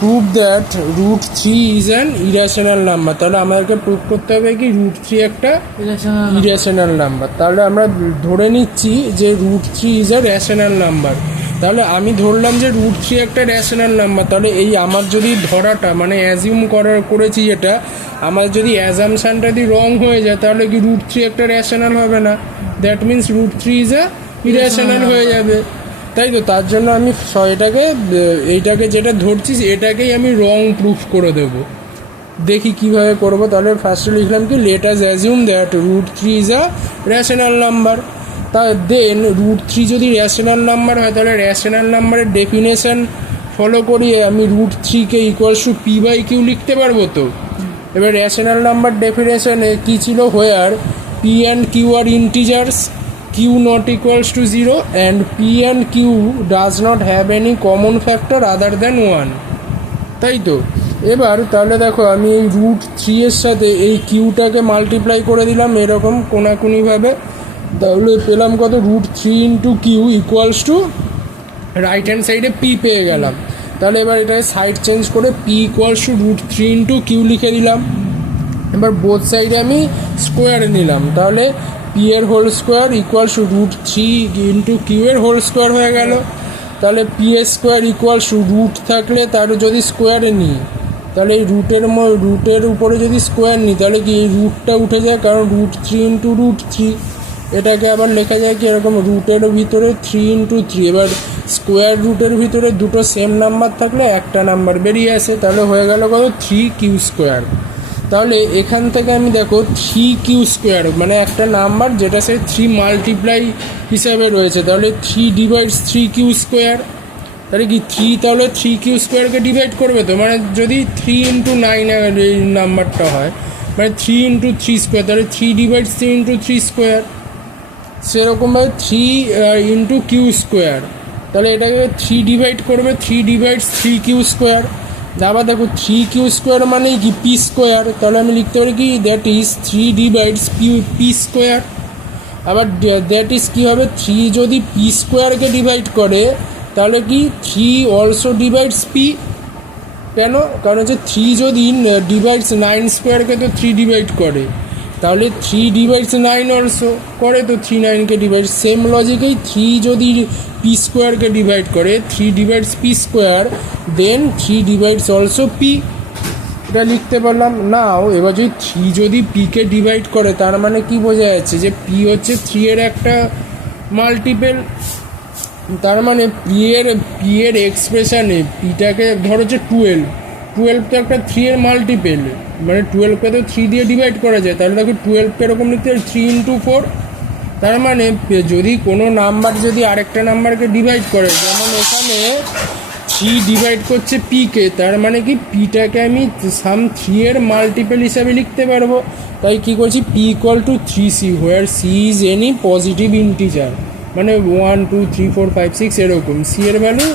Prove that root three is an irrational number. তাহলে আমাদেরকে prove করতে হবে কি রুট থ্রি একটা ইরেশনাল নাম্বার। তাহলে আমরা ধরে নিচ্ছি যে root three is a rational number. তাহলে আমি ধরলাম যে রুট থ্রি একটা রেশনাল নাম্বার। তাহলে এই আমার যদি ধরাটা মানে অ্যাজিউম করেছি যেটা, আমার যদি অ্যাজামশানটা যদি রং হয়ে যায় তাহলে কি রুট থ্রি একটা রেশনাল হবে না। That means root three is a irrational হয়ে যাবে, তাই তো? তার জন্য আমি এইটাকে যেটা ধরছি এটাকেই আমি রং প্রুফ করে দেব। দেখি কিভাবে করব। তাহলে ফার্স্টে লিখলাম কি let us assume that root three is a rational number. তা দেন রুট থ্রি যদি রেশনাল নাম্বার হয় তাহলে রেশনাল নাম্বারের ডেফিনেশন ফলো করিয়ে আমি রুট থ্রিকে equals to P by Q লিখতে পারবো তো। এবার রেশনাল নাম্বার ডেফিনেশনে কী ছিল, where P and Q are integers, q not equals to 0 and p and q does not have any common factor other than 1, তাই তো? এবার তাহলে দেখো আমি এই রুট থ্রি এর সাথে এই কিউটাকে মাল্টিপ্লাই করে দিলাম এরকম কোনাকুনিভাবে। তাহলে পেলাম কত, root three into Q equals to right hand সাইডে পি পেয়ে গেলাম। তাহলে এবার এটাকে সাইড চেঞ্জ করে P equals to root three into Q লিখে দিলাম। এবার বোথ সাইডে আমি স্কোয়ার নিলাম। তাহলে পি এর whole square equals to root three into Q এর হোল স্কোয়ার হয়ে গেল। তাহলে পি এর স্কোয়ার ইকুয়ালস টু রুট থাকলে তার যদি স্কোয়ারে নিই তাহলে এই রুটের উপরে যদি স্কোয়ার নিই তাহলে কি এই রুটটা উঠে যায়, কারণ root three into root three. এটাকে আবার লেখা যায় কি এরকম, রুটের ভিতরে থ্রি ইন্টু থ্রি। এবার স্কোয়ার রুটের ভিতরে দুটো সেম নাম্বার থাকলে একটা নাম্বার বেরিয়ে আসে। তাহলে হয়ে গেল কত, থ্রি কিউ স্কোয়ার। তাহলে এখান থেকে আমি দেখো থ্রি কিউ স্কোয়ার মানে একটা নাম্বার যেটা সে থ্রি মাল্টিপ্লাই হিসাবে রয়েছে। তাহলে three divides three Q square, তাহলে কি থ্রি তাহলে থ্রি কিউ স্কোয়ারকে ডিভাইড করবে তো। মানে যদি থ্রি ইন্টু নাইন এই নাম্বারটা হয় মানে থ্রি ইন্টু থ্রি স্কোয়ার, তাহলে three divides three into three square. সেরকমভাবে থ্রি ইন্টু কিউ স্কোয়ার, তাহলে এটাকে থ্রি ডিভাইড করবে, three divides three Q square. আবার দেখো থ্রি কিউ স্কোয়ার মানে কি পি স্কোয়ার, তাহলে আমি লিখতে পারি কি that is three divides P square. আবার দ্যাট ইজ কী হবে, থ্রি যদি পি স্কোয়ারকে ডিভাইড করে তাহলে কি থ্রি অলসো ডিভাইডস পি। কেন? কারণ হচ্ছে থ্রি যদি ডিভাইডস নাইন স্কোয়ারকে তো থ্রি ডিভাইড করে, তাহলে থ্রি ডিভাইডস নাইন অলসো করে তো থ্রি নাইনকে ডিভাইড। সেম লজিকেই থ্রি যদি পি স্কোয়ারকে ডিভাইড করে থ্রি ডিভাইডস পি স্কোয়ার, দেন থ্রি ডিভাইডস অলসো পি। এটা লিখতে পারলাম। নাও এবার যদি পিকে ডিভাইড করে তার মানে কি বোঝা যাচ্ছে যে পি হচ্ছে থ্রি এর একটা মাল্টিপেল। তার মানে পি এর এক্সপ্রেশানে পিটাকে ধরো হচ্ছে টুয়েলভ তো একটা থ্রি এর মাল্টিপেল, মানে টুয়েলভকে তো থ্রি দিয়ে ডিভাইড করা যায়। তাহলে দেখো টুয়েলভকে এরকম লিখতে হয় থ্রি ইন্টু ফোর। তার মানে যদি কোনো নাম্বার যদি আরেকটা নাম্বারকে ডিভাইড করে, যেমন এখানে থ্রি ডিভাইড করছে পিকে, তার মানে কি পিটাকে আমি সাম থ্রি এর মাল্টিপেল হিসাবে লিখতে পারবো। তাই কী করছি, P equal to three C, where C is any positive integer, মানে 1 2 3 4 5 6 এরকম সি এর ভ্যালু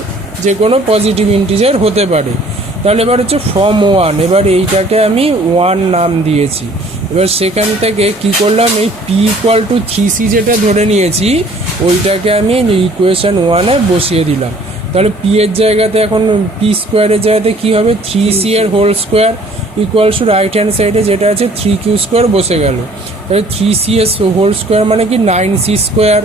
যে কোনো পজিটিভ ইন্টিজার হতে পারে। তাহলে এবার হচ্ছে ফর্ম ওয়ান, এবার এইটাকে আমি ওয়ান নাম দিয়েছি। এবার সেখান থেকে কি করলাম, এই P equal to three C যেটা ধরে নিয়েছি ওইটাকে আমি ইকুয়েশন ওয়ানে বসিয়ে দিলাম। তাহলে পি এর জায়গাতে এখন পি স্কোয়ারের জায়গাতে কী হবে, থ্রি সি এর whole square equals to right hand সাইডে যেটা আছে থ্রি কিউ স্কোয়ার বসে গেল। তাহলে থ্রি সি এর হোল স্কোয়ার মানে কি nine C square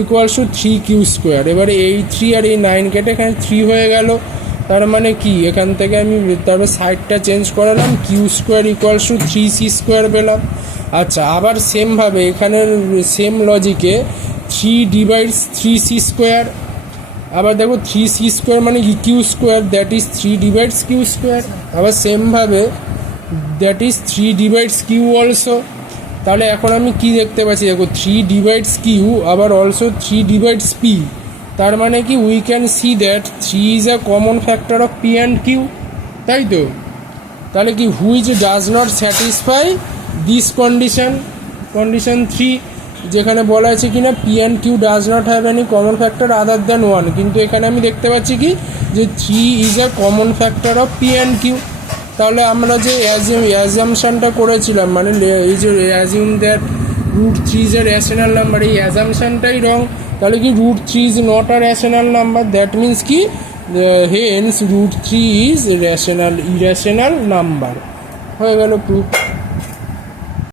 equals to three Q square. এবারে এই থ্রি আর এই নাইন কেটে এখানে থ্রি হয়ে গেল। তার মানে কি এখান থেকে আমি তারপরে সাইডটা চেঞ্জ করালাম, Q square equals to three C square পেলাম। আচ্ছা, আবার সেমভাবে এখানের সেম লজিকে three divides three C square. আবার দেখো থ্রি সি স্কোয়ার মানে কি Q square, that is three divides Q square. আবার সেমভাবে that is three divides Q also. তাহলে এখন আমি কি দেখতে পাচ্ছি, দেখো থ্রি ডিভাইডস কিউ আবার অলসো থ্রি ডিভাইডস পি। তার মানে কি we can see that three is a common factor of P and Q, তাই তো? তাহলে কি which does not satisfy this condition three, যেখানে বলা আছে কি না P and Q does not have any common factor other than one, কিন্তু এখানে আমি দেখতে পাচ্ছি কি যে three is a common factor of P and Q. তাহলে আমরা যে অ্যাজামশানটা করেছিলাম, মানে এই যে assume that root three is a rational number, এই অ্যাজামশানটাই রং। তাহলে কি root three is not a rational number, that means কি hence root three is irrational number. হয়ে গেল প্রুফ।